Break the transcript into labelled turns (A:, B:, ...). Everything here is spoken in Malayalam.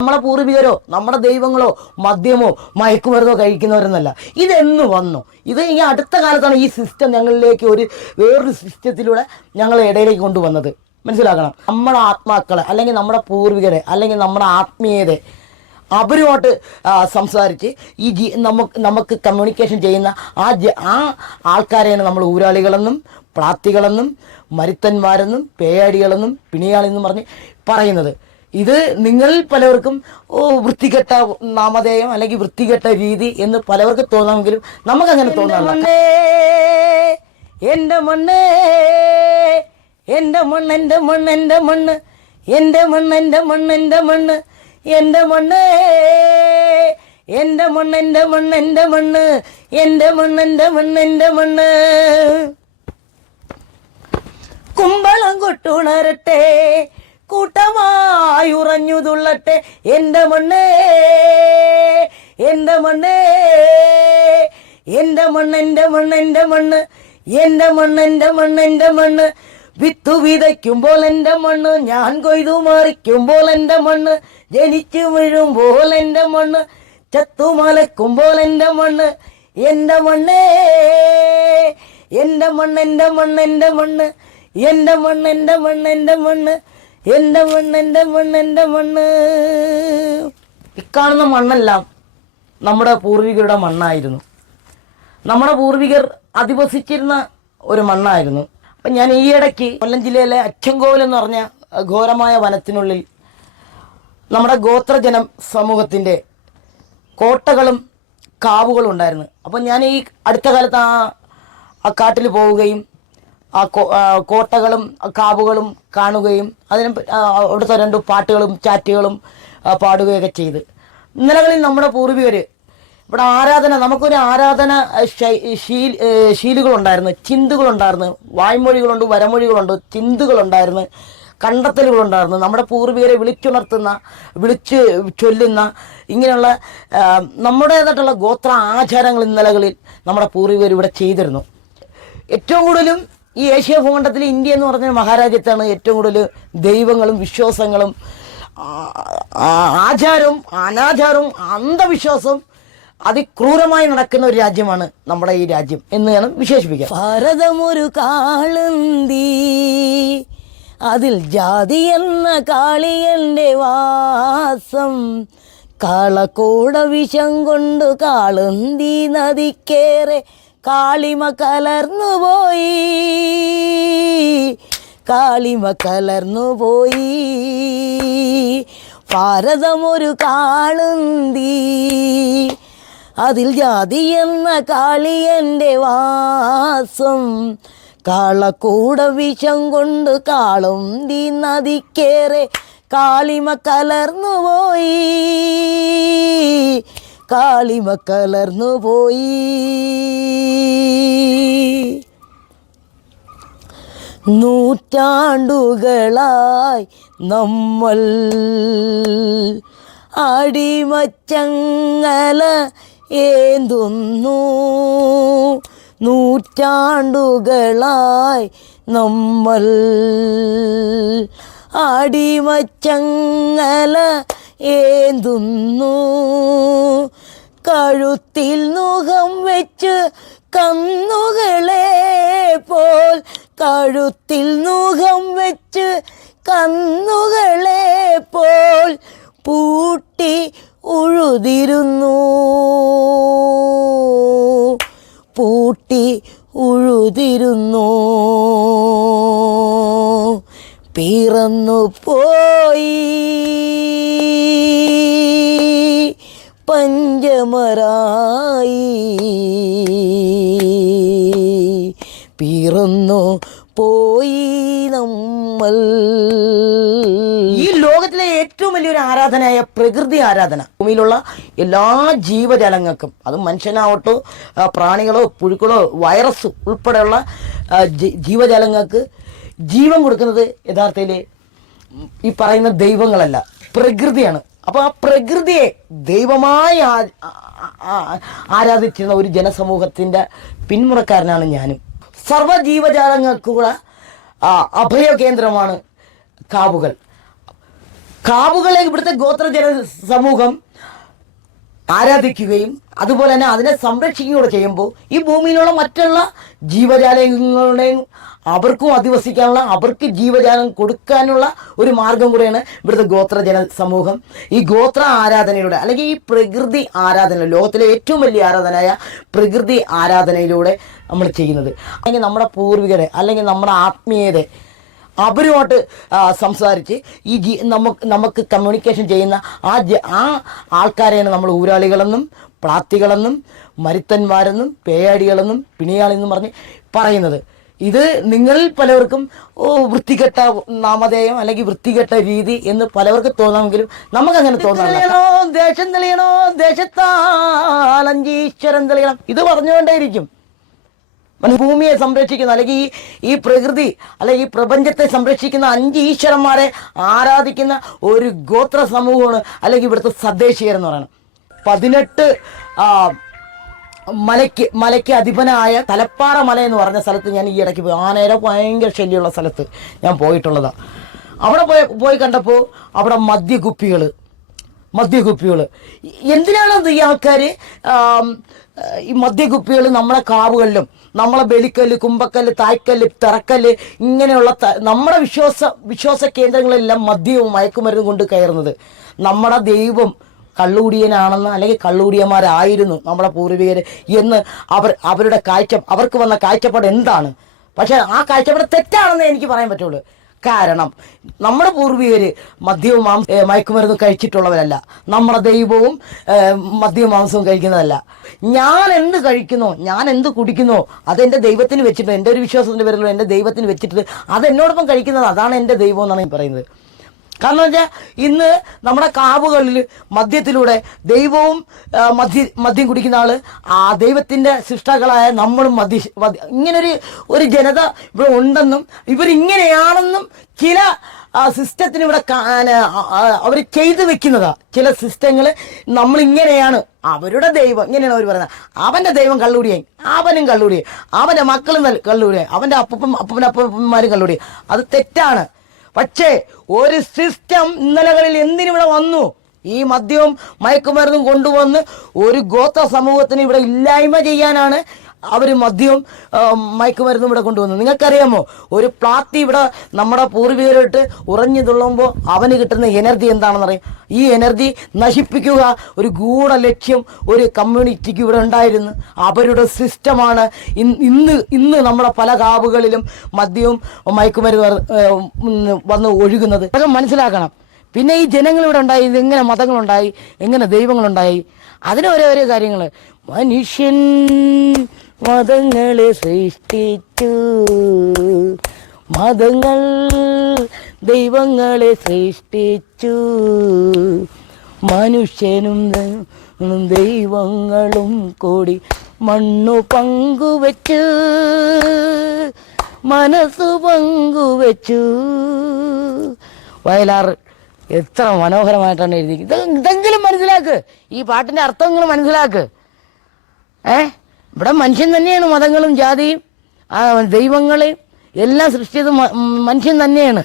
A: നമ്മളെ പൂർവികരോ നമ്മുടെ ദൈവങ്ങളോ മദ്യമോ മയക്കുമരുന്നോ കഴിക്കുന്നവരെന്നല്ല. ഇതെന്ന് വന്നു. ഇത് ഈ അടുത്ത കാലത്താണ് ഈ സിസ്റ്റം ഞങ്ങളിലേക്ക് ഒരു വേറൊരു സിസ്റ്റത്തിലൂടെ ഞങ്ങളെ ഇടയിലേക്ക് കൊണ്ടുവന്നത്. മനസ്സിലാക്കണം? നമ്മുടെ ആത്മാക്കളെ അല്ലെങ്കിൽ നമ്മുടെ പൂർവികരെ അല്ലെങ്കിൽ നമ്മുടെ ആത്മീയതയെ അവരുമായിട്ട് സംസാരിച്ച് ഈ ജി നമുക്ക് നമുക്ക് കമ്മ്യൂണിക്കേഷൻ ചെയ്യുന്ന ആ ആ ആൾക്കാരെയാണ് നമ്മൾ ഊരാളികളെന്നും പ്ലാത്തികളെന്നും മരുത്തന്മാരെന്നും പേയാടികളെന്നും പിണിയാളെന്നും പറഞ്ഞ് പറയുന്നത്. ഇത് നിങ്ങളിൽ പലവർക്കും ഓ വൃത്തികെട്ട നാമധേയം അല്ലെങ്കിൽ വൃത്തികെട്ട രീതി എന്ന് പലവർക്കും തോന്നാമെങ്കിലും നമുക്ക് അങ്ങനെ തോന്നാറില്ല എന്റെ മണ്ണ് എന്റെ മണ്ണ് എന്റെ മണ്ണ് എന്റെ മണ്ണ് എന്റെ മണ്ണ് എന്റെ മണ്ണ് എന്റെ മണ്ണ് എന്റെ മണ്ണ് എന്റെ മണ്ണ് എന്റെ മണ്ണ് എന്റെ മണ്ണ് എന്റെ മണ്ണ് എന്റെ മണ്ണ് എന്റെ മണ്ണ് കുമ്പളം കൊട്ടുണരട്ടെ കൂട്ടമായി ഉറഞ്ഞു തുള്ളട്ടെ എന്റെ മണ്ണേ എന്റെ മണ്ണേ എന്റെ മണ്ണ് എന്റെ മണ്ണ് എന്റെ മണ്ണ് എന്റെ മണ്ണ് എന്റെ മണ്ണ് എന്റെ മണ്ണ് വിത്തു വിതയ്ക്കുമ്പോൾ എന്റെ മണ്ണ് ഞാൻ കൊയ്തു മറിക്കുമ്പോൾ എന്റെ മണ്ണ് ജനിച്ചു വീഴുമ്പോൾ എന്റെ മണ്ണ് ചത്തു മലക്കുമ്പോൾ എന്റെ മണ്ണ് എന്റെ മണ്ണേ എന്റെ മണ്ണ് എന്റെ മണ്ണ് എന്റെ മണ്ണ് എന്റെ മണ്ണ് എന്റെ മണ്ണ് എന്റെ മണ്ണ് എന്റെ മണ്ണ് എന്റെ മണ്ണ് എന്റെ മണ്ണ്. ഇക്കാണുന്ന മണ്ണെല്ലാം നമ്മുടെ പൂർവികരുടെ മണ്ണായിരുന്നു. നമ്മുടെ പൂർവികർ അധിവസിച്ചിരുന്ന ഒരു മണ്ണായിരുന്നു. അപ്പം ഞാൻ ഈ ഇടയ്ക്ക് കൊല്ലം ജില്ലയിലെ അച്ചൻകോവിൽ എന്ന് പറഞ്ഞ ഘോരമായ വനത്തിനുള്ളിൽ നമ്മുടെ ഗോത്രജനം സമൂഹത്തിന്റെ കോട്ടകളും കാവുകളും ഉണ്ടായിരുന്നു. അപ്പം ഞാൻ ഈ അടുത്ത കാലത്ത് ആ ആ കാട്ടിൽ പോവുകയും ആ കോട്ടകളും കാവുകളും കാണുകയും അതിന് അവിടുത്തെ രണ്ട് പാട്ടുകളും ചാറ്റുകളും പാടുകയൊക്കെ ചെയ്ത്. ഇന്നലകളിൽ നമ്മുടെ പൂർവികർ ഇവിടെ ആരാധന നമുക്കൊരു ആരാധന ശീൽ ശീലുകളുണ്ടായിരുന്നു ചിന്തുകളുണ്ടായിരുന്നു വായ്മൊഴികളുണ്ട് വരമൊഴികളുണ്ട് ചിന്തുകളുണ്ടായിരുന്നു കണ്ടെത്തലുകളുണ്ടായിരുന്നു. നമ്മുടെ പൂർവികരെ വിളിച്ചുണർത്തുന്ന വിളിച്ച് ചൊല്ലുന്ന ഇങ്ങനെയുള്ള നമ്മുടേതായിട്ടുള്ള ഗോത്ര ആചാരങ്ങൾ ഇന്നലകളിൽ നമ്മുടെ പൂർവികർ ഇവിടെ ചെയ്തിരുന്നു. ഏറ്റവും കൂടുതലും ഈ ഏഷ്യ ഭൂഖണ്ഡത്തിൽ ഇന്ത്യ എന്ന് പറഞ്ഞ മഹാരാജ്യത്താണ് ഏറ്റവും കൂടുതൽ ദൈവങ്ങളും വിശ്വാസങ്ങളും ആചാരവും അനാചാരവും അന്ധവിശ്വാസവും അതിക്രൂരമായി നടക്കുന്ന ഒരു രാജ്യമാണ് നമ്മുടെ ഈ രാജ്യം എന്ന് വേണം വിശേഷിപ്പിക്കാം ഭാരതമൊരു കാളന്തി അതിൽ ജാതി എന്ന കാളിയന്റെ വാസം. കാളക്കൂട വിഷം കൊണ്ട് കാളന്തി നദിക്കേറെ കാളിമ കലർന്നു പോയി. കാളിമ കലർന്നു പോയി. ഭാരതമൊരു കാളുന്തി. അതിൽ ജാതി എന്ന കാളി എന്റെ വാസം. കാളക്കൂട വിഷം കൊണ്ട് കാളും തീ നദിക്കേറെ കാളിമ കലർന്നു പോയി. കാളിമ കലർന്നു പോയി. നൂറ്റാണ്ടുകളായി നമ്മൾ അടിമച്ചങ്ങല ഏന്തുന്നു. നൂറ്റാണ്ടുകളായി നമ്മൾ അടിമച്ചങ്ങല ഏന്തുന്നു. കഴുത്തിൽ നുഖം വെച്ച് കന്നുകളെ പോൽ കഴുത്തിൽ നുഖം വെച്ച് കന്നുകളെ പോൽ പൂട്ടി ഉഴുതിരുന്നു. പൂട്ടി ഉഴുതിരുന്നു. പിറന്നു പോയി പഞ്ചമരായി പിറന്നു പോയി നമ്മൾ. ഈ ലോകത്തിലെ ഏറ്റവും വലിയൊരു ആരാധനയായ പ്രകൃതി ആരാധന. ഭൂമിയിലുള്ള എല്ലാ ജീവജാലങ്ങൾക്കും അത് മനുഷ്യനാവട്ടോ പ്രാണികളോ പുഴുക്കളോ വൈറസ് ഉൾപ്പെടെയുള്ള ജീവജാലങ്ങൾക്ക് ജീവൻ കൊടുക്കുന്നത് യഥാർത്ഥത്തിൽ ഈ പറയുന്ന ദൈവങ്ങളല്ല പ്രകൃതിയാണ്. അപ്പോൾ ആ പ്രകൃതിയെ ദൈവമായി ആരാധിച്ചിരുന്ന ഒരു ജനസമൂഹത്തിന്റെ പിന്മുറക്കാരനാണ് ഞാനും. സർവ ജീവജാലങ്ങൾക്കുള്ള അഭയ കേന്ദ്രമാണ് കാവുകൾ. കാവുകളെ ഇവിടുത്തെ ഗോത്രജന സമൂഹം ആരാധിക്കുകയും അതുപോലെ തന്നെ അതിനെ സംരക്ഷിക്കുകയും കൂടെ ചെയ്യുമ്പോൾ ഈ ഭൂമിയിലുള്ള മറ്റുള്ള ജീവജാലങ്ങളുടെയും അവർക്കും അധിവസിക്കാനുള്ള അവർക്ക് ജീവജാലം കൊടുക്കാനുള്ള ഒരു മാർഗം കൂടെയാണ് ഇവിടുത്തെ ഗോത്രജന സമൂഹം. ഈ ഗോത്ര ആരാധനയിലൂടെ അല്ലെങ്കിൽ ഈ പ്രകൃതി ആരാധന ലോകത്തിലെ ഏറ്റവും വലിയ ആരാധനയായ പ്രകൃതി ആരാധനയിലൂടെ നമ്മൾ ചെയ്യുന്നത്. അല്ലെങ്കിൽ നമ്മുടെ പൂർവികരെ അല്ലെങ്കിൽ നമ്മുടെ ആത്മീയതയെ അവരുമായിട്ട് സംസാരിച്ച് ഈ ജി നമുക്ക് നമുക്ക് കമ്മ്യൂണിക്കേഷൻ ചെയ്യുന്ന ആ ആ ആൾക്കാരെയാണ് നമ്മൾ ഊരാളികളെന്നും പ്ലാത്തികളെന്നും മരുത്തന്മാരെന്നും പേയാടികളെന്നും പിണിയാളെന്നും പറഞ്ഞ് പറയുന്നത്. ഇത് നിങ്ങളിൽ പലവർക്കും ഓ വൃത്തികെട്ട നാമധേയം അല്ലെങ്കിൽ വൃത്തികെട്ട രീതി എന്ന് പലവർക്കും തോന്നാമെങ്കിലും നമുക്കങ്ങനെ അങ്ങനെ ദേശം തെളിയണോ? ദേശത്താലഞ്ചീശ്വരം തെളിയണം. ഇത് പറഞ്ഞുകൊണ്ടേയിരിക്കും. ഭൂമിയെ സംരക്ഷിക്കുന്ന അല്ലെങ്കിൽ ഈ ഈ പ്രകൃതി അല്ലെങ്കിൽ ഈ പ്രപഞ്ചത്തെ സംരക്ഷിക്കുന്ന അഞ്ച് ഈശ്വരന്മാരെ ആരാധിക്കുന്ന ഒരു ഗോത്ര സമൂഹമാണ് അല്ലെങ്കിൽ ഇവിടുത്തെ സദ്ദേശീയർ എന്ന് പറയുന്നത്. പതിനെട്ട് മലയ്ക്ക് മലയ്ക്ക് അധിപനായ തലപ്പാറ മല എന്ന് പറഞ്ഞ സ്ഥലത്ത് ഞാൻ ഈ ഇടയ്ക്ക് പോയി. ആനേരം ഭയങ്കര ശല്യമുള്ള സ്ഥലത്ത് ഞാൻ പോയിട്ടുള്ളതാണ് അവിടെ പോയി പോയി കണ്ടപ്പോൾ അവിടെ മദ്യകുപ്പികൾ മദ്യകുപ്പികൾ എന്തിനാണ് ഈ ആൾക്കാർ ഈ മദ്യകുപ്പികൾ നമ്മളെ കാവുകളിലും നമ്മളെ ബലിക്കല്ല് കുമ്പക്കല്ല് തായ്ക്കല്ല് തിറക്കല്ല് ഇങ്ങനെയുള്ള നമ്മുടെ വിശ്വാസ വിശ്വാസ കേന്ദ്രങ്ങളെല്ലാം മദ്യവും മയക്കുമരുന്നും കൊണ്ട് കയറുന്നത്. നമ്മുടെ ദൈവം കള്ളുകൂടിയനാണെന്ന് അല്ലെങ്കിൽ കള്ളുകൂടിയന്മാരായിരുന്നു നമ്മുടെ പൂർവികർ എന്ന് അവർ അവരുടെ കാഴ്ച അവർക്ക് വന്ന കാഴ്ചപ്പാട് എന്താണ്? പക്ഷേ ആ കാഴ്ചപ്പാട് തെറ്റാണെന്ന് എനിക്ക് പറയാൻ പറ്റുള്ളൂ. കാരണം നമ്മുടെ പൂർവികർ മദ്യവും മാംസ മയക്കുമരുന്നും കഴിച്ചിട്ടുള്ളവരല്ല. നമ്മുടെ ദൈവവും മദ്യവും മാംസവും കഴിക്കുന്നതല്ല. ഞാൻ എന്ത് കഴിക്കുന്നു ഞാൻ എന്ത് കുടിക്കുന്നോ അതെന്റെ ദൈവത്തിന് വെച്ചിട്ട് എന്റെ ഒരു വിശ്വാസത്തിന്റെ പേരിലോ എന്റെ ദൈവത്തിന് വെച്ചിട്ട് അത് എന്നോടൊപ്പം കഴിക്കുന്നത് അതാണ് എന്റെ ദൈവം എന്നാണ് ഈ പറയുന്നത്. കാരണം വെച്ചാൽ ഇന്ന് നമ്മുടെ കാവുകളിൽ മദ്യത്തിലൂടെ ദൈവവും മദ്യ മദ്യം കുടിക്കുന്ന ആൾ ആ ദൈവത്തിന്റെ സൃഷ്ടാക്കളായ നമ്മളും മദ്യ ഇങ്ങനൊരു ഒരു ജനത ഇവിടെ ഉണ്ടെന്നും ഇവരിങ്ങനെയാണെന്നും ചില സിസ്റ്റത്തിന് ഇവിടെ അവർ ചെയ്തു വെക്കുന്നതാ. ചില സിസ്റ്റങ്ങൾ നമ്മൾ ഇങ്ങനെയാണ് അവരുടെ ദൈവം ഇങ്ങനെയാണ് അവർ പറയുന്നത്. അവന്റെ ദൈവം കള്ളുടിയായി അവനും കള്ളുടിയായി അവന്റെ മക്കളും കള്ളുകൂടിയായി അവന്റെ അപ്പൂപ്പൻ അപ്പനും അപ്പന്മാരും കള്ളുടിയായി അത് തെറ്റാണ്. പക്ഷേ ഒരു സിസ്റ്റം ഇന്നലകളിൽ എന്തിനിവിടെ വന്നു? ഈ മദ്യവും മയക്കുമരുന്നും കൊണ്ടുവന്ന് ഒരു ഗോത്ര സമൂഹത്തിന് ഇവിടെ ഇല്ലായ്മ ചെയ്യാനാണ് അവർ മദ്യവും മയക്കുമരുന്നും ഇവിടെ കൊണ്ടുവന്നു. നിങ്ങൾക്കറിയാമോ? ഒരു പ്ലാത്തി ഇവിടെ നമ്മുടെ പൂർവികരോട്ട് ഉറഞ്ഞു തുള്ളുമ്പോൾ അവന് കിട്ടുന്ന എനർജി എന്താണെന്ന് അറിയാം. ഈ എനർജി നശിപ്പിക്കുക ഒരു ഗൂഢ ലക്ഷ്യം ഒരു കമ്മ്യൂണിറ്റിക്ക് ഇവിടെ ഉണ്ടായിരുന്നു. അവരുടെ സിസ്റ്റമാണ് ഇന്ന് ഇന്ന് നമ്മുടെ പല കാവുകളിലും മദ്യവും മയക്കുമരുന്ന് വന്ന് ഒഴുകുന്നത്. അതൊക്കെ മനസ്സിലാക്കണം. പിന്നെ ഈ ജനങ്ങൾ ഇവിടെ ഉണ്ടായി എങ്ങനെ മതങ്ങളുണ്ടായി എങ്ങനെ ദൈവങ്ങളുണ്ടായി? അതിന് ഓരോ കാര്യങ്ങൾ മനുഷ്യൻ മതങ്ങളെ സൃഷ്ടിച്ചു. മതങ്ങൾ ദൈവങ്ങളെ സൃഷ്ടിച്ചു. മനുഷ്യനും ദൈവങ്ങളും കൂടി മണ്ണു പങ്കുവച്ചു. മനസ്സു പങ്കുവച്ചു. വയലാർ എത്ര മനോഹരമായിട്ടാണ് എഴുതി ഇത് ഇതെങ്കിലും മനസ്സിലാക്ക്. ഈ പാട്ടിന്റെ അർത്ഥങ്ങൾ മനസ്സിലാക്ക്. ഏ? ഇവിടെ മനുഷ്യൻ തന്നെയാണ് മതങ്ങളും ജാതിയും ദൈവങ്ങളെയും എല്ലാം സൃഷ്ടിച്ചത് മനുഷ്യൻ തന്നെയാണ്.